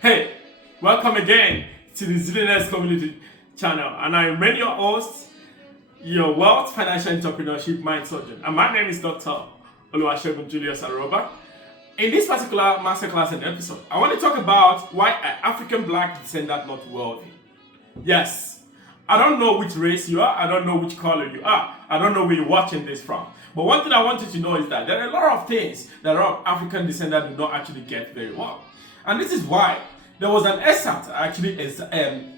Hey, welcome again to the Emirates Community channel, and I am your host, your wealth financial entrepreneurship mind surgeon, and my name is Dr. Oluwasegun Julius Aroba. In this particular masterclass and episode, I want to talk about why an African black descendant not wealthy. Yes, I don't know which race you are, I don't know which color you are, I don't know where you're watching this from. But one thing I want you to know is that there are a lot of things that a lot of African descendants do not actually get very well. And this is why there was an excerpt actually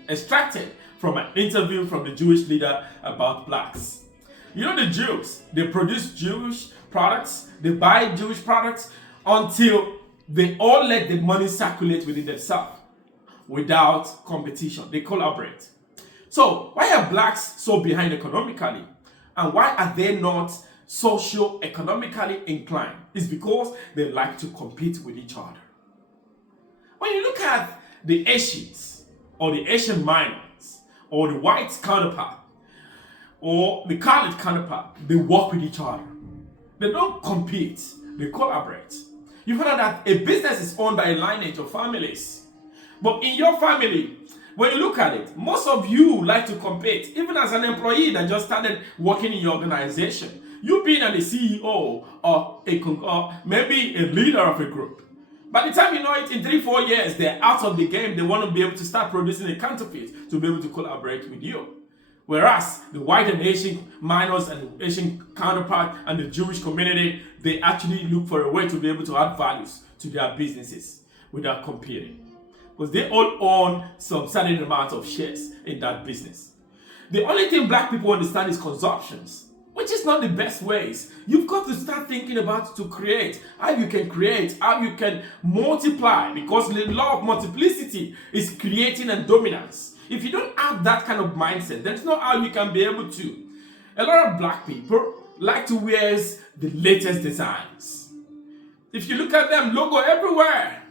extracted from an interview from the Jewish leader about blacks. You know, the Jews, they produce Jewish products, they buy Jewish products until they all let the money circulate within themselves without competition. They collaborate. So why are blacks so behind economically? And why are they not socio-economically inclined? It's because they like to compete with each other. When you look at the Asians, or the Asian minors, or the white counterpart, or the colored counterpart, they work with each other. They don't compete, they collaborate. You find out that a business is owned by a lineage of families. But in your family, when you look at it, most of you like to compete. Even as an employee that just started working in your organization, you being a CEO or maybe a leader of a group. By the time you know it, in 3-4 years, they're out of the game. They want to be able to start producing a counterfeit to be able to collaborate with you. Whereas the white and Asian minors and the Asian counterpart and the Jewish community, they actually look for a way to be able to add values to their businesses without competing. Because they all own some certain amount of shares in that business. The only thing black people understand is consumptions, which is not the best ways. You've got to start thinking about to create, how you can multiply, because the law of multiplicity is creating a dominance. If you don't have that kind of mindset, there's no how you can be able to. A lot of black people like to wear the latest designs. If you look at them, logo everywhere.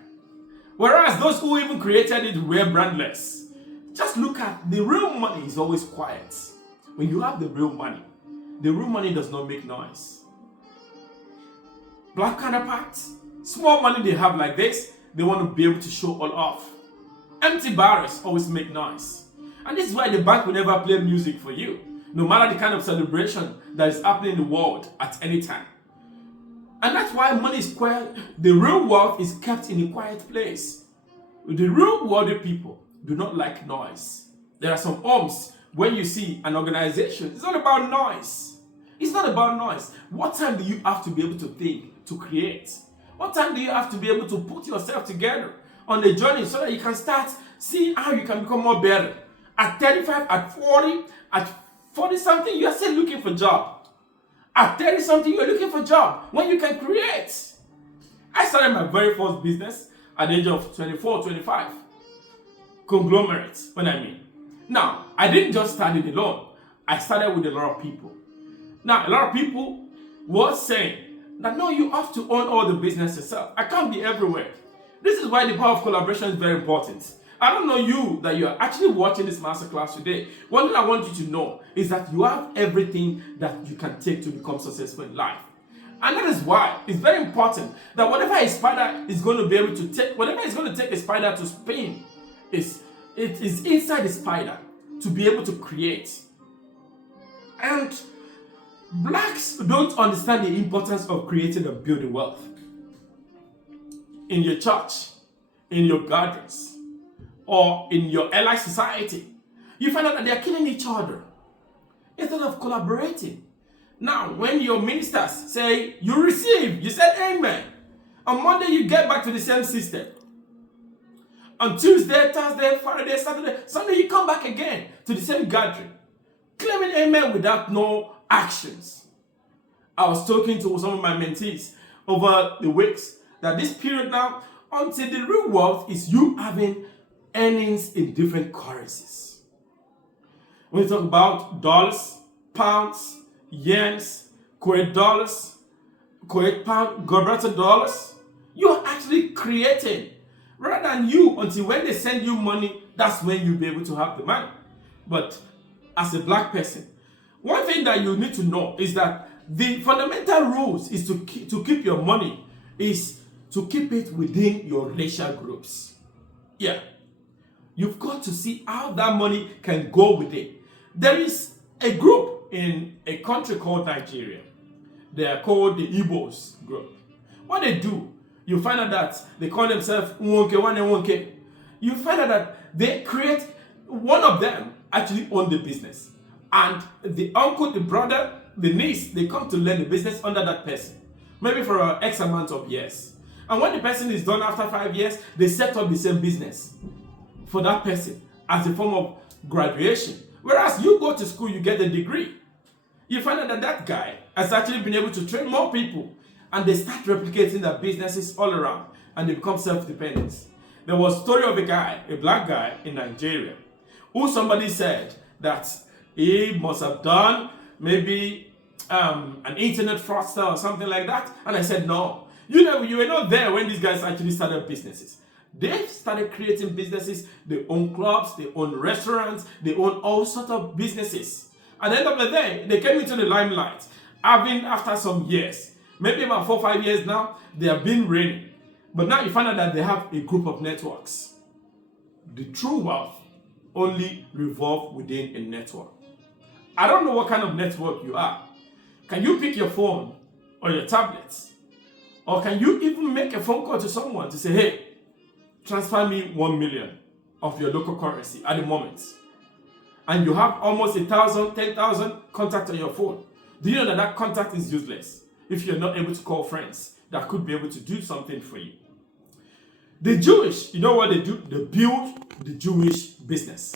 Whereas those who even created it wear brandless. Just look at the real money is always quiet. When you have the real money does not make noise. Black counterparts, small money they have like this, they want to be able to show all off. Empty barrels always make noise. And this is why the bank will never play music for you, no matter the kind of celebration that is happening in the world at any time. And that's why money is quiet. The real wealth is kept in a quiet place. The real wealthy people do not like noise. There are some homes when you see an organization, it's not about noise. It's not about noise. What time do you have to be able to think, to create? What time do you have to be able to put yourself together on the journey so that you can start seeing how you can become more better? At 35, at 40, at 40 something, you are still looking for a job. At 30 something, you're looking for a job when you can create. I started my very first business at the age of 24, 25. Conglomerates, when I mean. Now, I didn't just start it alone. I started with a lot of people. Now, a lot of people were saying that no, you have to own all the business yourself. I can't be everywhere. This is why the power of collaboration is very important. I don't know you that you are actually watching this masterclass today. One thing I want you to know is that you have everything that you can take to become successful in life. And that is why it's very important that whatever a spider is going to be able to take, whatever is going to take a spider to spin, it is inside the spider to be able to create. And blacks don't understand the importance of creating and building wealth. In your church, in your gatherings, or in your allied society, you find out that they are killing each other instead of collaborating. Now, when your ministers say you receive, you said amen. On Monday, you get back to the same system. On Tuesday, Thursday, Friday, Saturday, Sunday, you come back again to the same gathering, claiming amen without no actions. I was talking to some of my mentees over the weeks that this period now, until the real wealth is you having earnings in different currencies. When you talk about dollars, pounds, yens, Kuwait dollars, Kuwait pound, Gibraltar dollars, you are actually creating. Rather than you, until when they send you money, that's when you'll be able to have the money. But as a black person, one thing that you need to know is that the fundamental rules is to keep your money is to keep it within your racial groups. Yeah. You've got to see how that money can go within. There is a group in a country called Nigeria. They are called the Igbos group. What they do, you find out that they call themselves Nwonke, Nwanke. You find out that they create, one of them actually own the business. And the uncle, the brother, the niece, they come to learn the business under that person. Maybe for X amount of years. And when the person is done after 5 years, they set up the same business for that person as a form of graduation. Whereas you go to school, you get a degree. You find out that that guy has actually been able to train more people, and they start replicating their businesses all around, and they become self-dependent. There was a story of a guy, a black guy in Nigeria, who somebody said that he must have done maybe an internet fraudster or something like that. And I said, no, you were not there when these guys actually started businesses. They started creating businesses. They own clubs, they own restaurants, they own all sorts of businesses. At the end of the day, they came into the limelight, after some years, maybe about 4 or 5 years now, they have been reigning. But now you find out that they have a group of networks. The true wealth only revolves within a network. I don't know what kind of network you are. Can you pick your phone or your tablet? Or can you even make a phone call to someone to say, hey, transfer me 1 million of your local currency at the moment? And you have almost 1,000, 10,000 contacts on your phone. Do you know that that contact is useless if you're not able to call friends that could be able to do something for you? The Jewish, you know what they do? They build the Jewish business.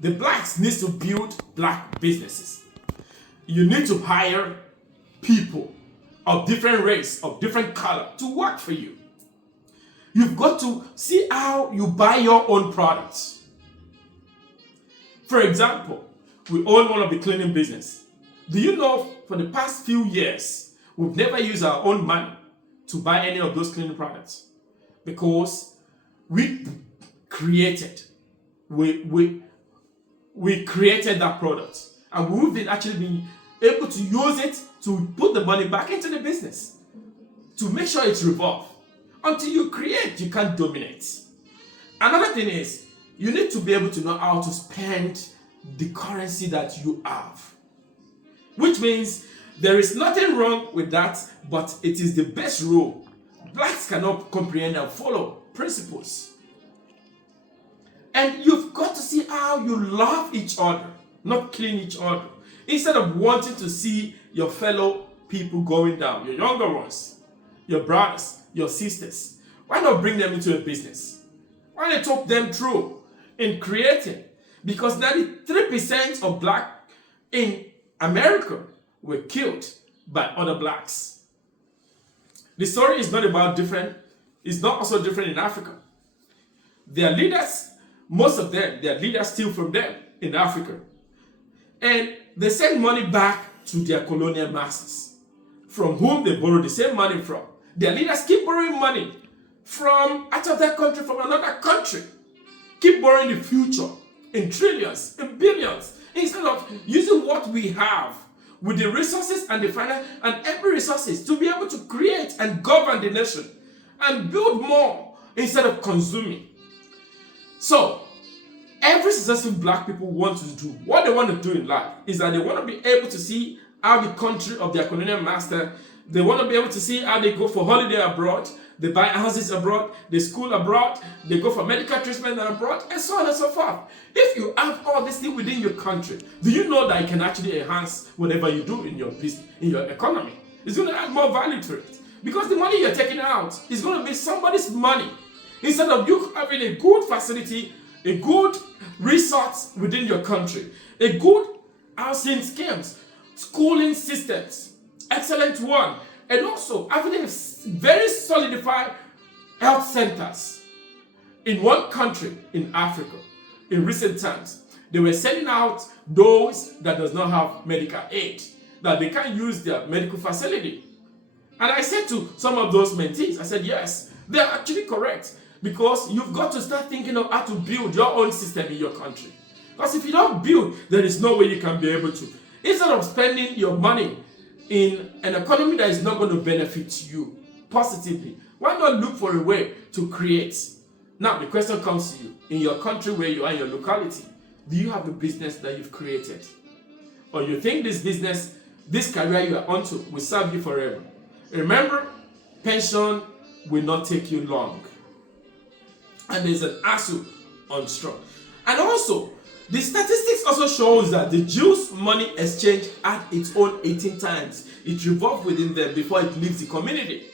The blacks need to build black businesses. You need to hire people of different race, of different color to work for you. You've got to see how you buy your own products. For example, we own one of the cleaning business. Do you know for the past few years, we've never used our own money to buy any of those cleaning products? Because we created, we created that product. And we've been actually been able to use it to put the money back into the business, to make sure it's revolved. Until you create, you can't dominate. Another thing is, you need to be able to know how to spend the currency that you have. Which means there is nothing wrong with that, but it is the best rule. Blacks cannot comprehend and follow principles. And you've got to see how you love each other, not killing each other. Instead of wanting to see your fellow people going down, your younger ones, your brothers, your sisters, why not bring them into a business? Why not talk them through in creating? Because 93% of black in America were killed by other blacks. The story is not about different, it's not also different in Africa. Their leaders, most of them, their leaders steal from them in Africa. And they send money back to their colonial masters, from whom they borrow the same money from. Their leaders keep borrowing money from out of that country, from another country. Keep borrowing the future in trillions, in billions, instead of using what we have with the resources and the finance and every resources to be able to create and govern the nation and build more instead of consuming. So, every successful black people want to do, what they want to do in life is that they want to be able to see how the country of their colonial master, they want to be able to see how they go for holiday abroad, they buy houses abroad, they school abroad, they go for medical treatment abroad, and so on and so forth. If you have all this thing within your country, do you know that it can actually enhance whatever you do in your business, in your economy? It's going to add more value to it. Because the money you're taking out is going to be somebody's money. Instead of you having a good facility, a good resource within your country, a good housing schemes, schooling systems, excellent one, and also having a very solidified health centers. In one country in Africa, in recent times, they were sending out those that does not have medical aid, that they can't use their medical facility. And I said to some of those mentees, I said, yes, they are actually correct. Because you've got to start thinking of how to build your own system in your country. Because if you don't build, there is no way you can be able to. Instead of spending your money in an economy that is not going to benefit you positively, Why not look for a way to create? Now the question comes to you, in your country where you are, in your locality, do you have a business that you've created? Or you think this business, this career you are onto will serve you forever? Remember, pension will not take you long. And there's an ASU on strong. And also, the statistics also shows that the Jews money exchange had its own 18 times. It revolved within them before it leaves the community.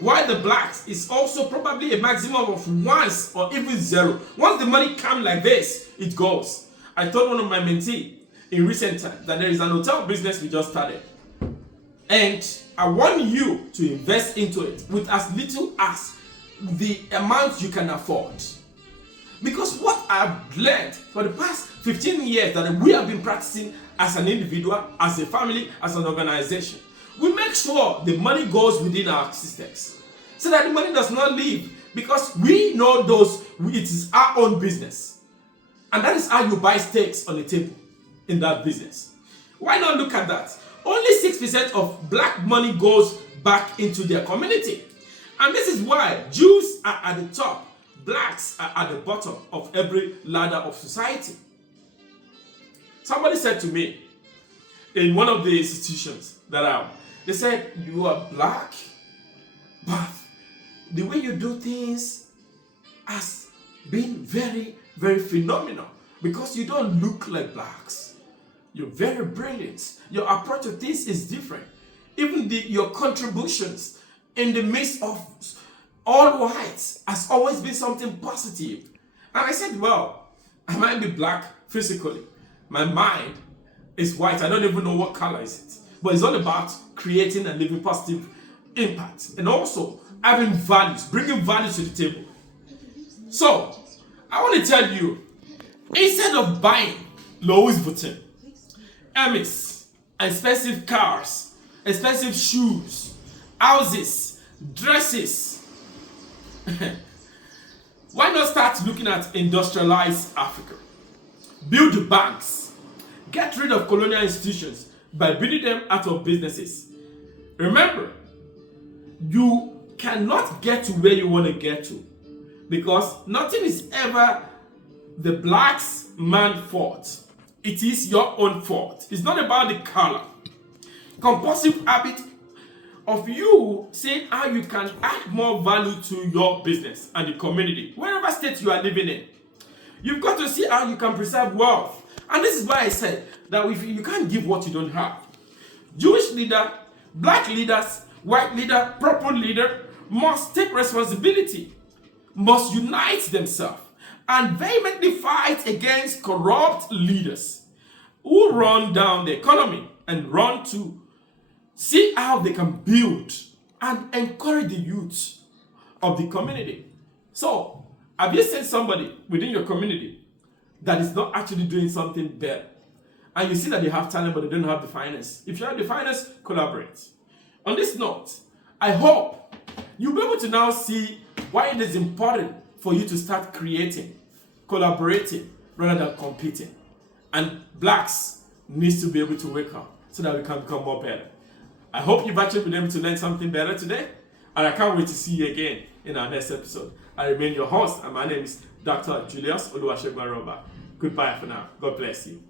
While the blacks is also probably a maximum of once or even zero. Once the money comes like this, it goes. I told one of my mentees in recent times that there is an hotel business we just started. And I want you to invest into it with as little as the amount you can afford. Because what I've learned for the past 15 years that we have been practicing as an individual, as a family, as an organization, we make sure the money goes within our systems so that the money does not leave, because we know it is our own business. And that is how you buy stakes on the table in that business. Why not look at that? Only 6% of black money goes back into their community. And this is why Jews are at the top, blacks are at the bottom of every ladder of society. Somebody said to me in one of the institutions that they said, you are black, but the way you do things has been very, very phenomenal, because you don't look like blacks. You're very brilliant. Your approach to things is different. Even your contributions in the midst of all whites has always been something positive. And I said, well, I might be black physically. My mind is white. I don't even know what color is it. But it's all about creating and leaving positive impact. And also having values, bringing values to the table. So, I want to tell you, instead of buying Louis Vuitton, Hermes, expensive cars, expensive shoes, houses, dresses, why not start looking at industrialized Africa? Build banks. Get rid of colonial institutions by building them out of businesses. Remember, you cannot get to where you want to get to, because nothing is ever the black man's fault. It is your own fault. It's not about the color. Compulsive habit of you saying how you can add more value to your business and the community, wherever state you are living in. You've got to see how you can preserve wealth. And this is why I said that if you can't give what you don't have. Jewish leader, black leaders, white leader, purple leader must take responsibility, must unite themselves, and vehemently fight against corrupt leaders who run down the economy and run to see how they can build and encourage the youth of the community. So, have you seen somebody within your community that is not actually doing something better? And you see that they have talent but they don't have the finance. If you have the finance, collaborate. On this note, I hope you'll be able to now see why it is important for you to start creating, collaborating, rather than competing. And blacks needs to be able to wake up so that we can become more better. I hope you've actually been able to learn something better today, and I can't wait to see you again in our next episode. I remain your host, and my name is Dr. Julius Oluwasegun. Goodbye for now. God bless you.